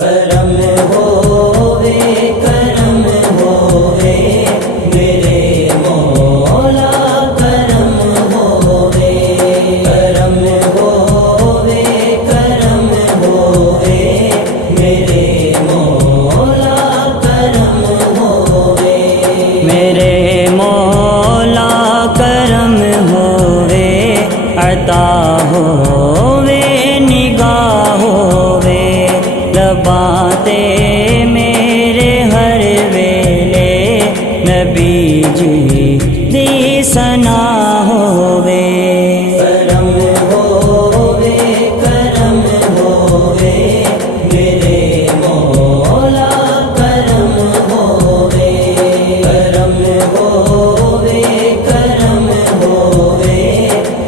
کرم ہووے میرے مولا، کرم ہووے میرے مولا، کرم ہووے میرے مولا کرم ہووے، عطا ہووے نگاہ ہووے، لباں تے میرے ہر ویلے نبی جی دی ثنا ہووے۔ کرم ہووے میرے مولا، کرم ہووے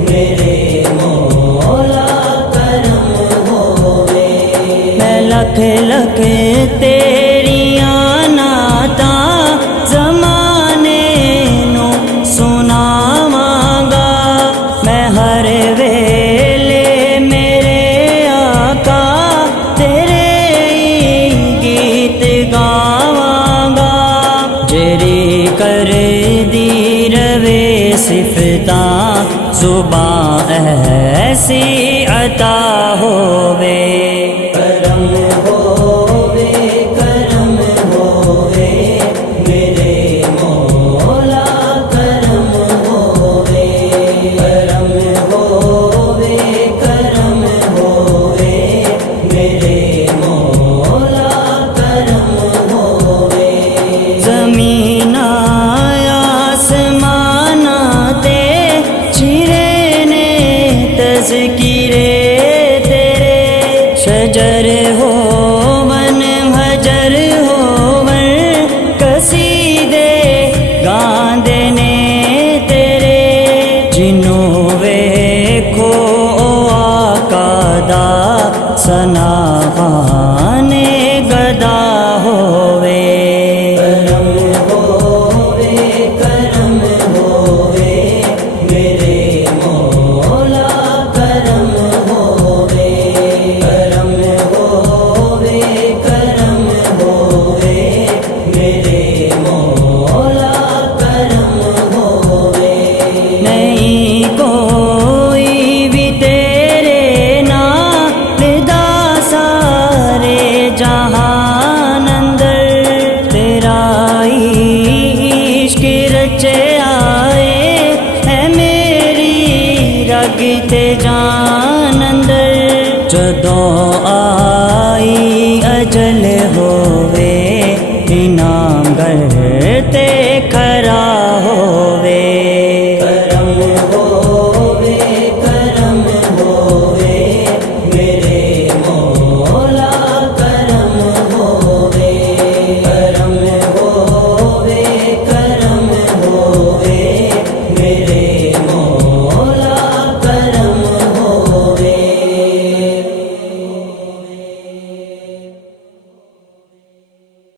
میرے مولا، کرم ہووے میں لکھ لکھ تیریاں نعتاں زمانے نو سناواں گا، میں ہر ویلے میرے آقا تیرے گیت گاواں گا، جری کر دی روے صفتاں زباں ایسی عطا ہووے۔ کرم ہووے میرے مولا، کرم ہووے میرے مولا، کرم ہووے زمین آسمان تے چرے نے تذکرے تیرے، شجر ہوون حجر ہوون قصیدے گاندے نے تیرے، جنوں ویکھو آقا دا ثنا گانے گدا ہووے۔ کرم ہووے میرے مولا، کرم ہووے میرے مولا، کرم ہووے نہیں کوئی بھی تیرے نال دا سارے جہان اندر، تیرا عشق رچے آئے ہے میری رگ تے جان اندر، جدوں آئی اجل ہووے انعام گر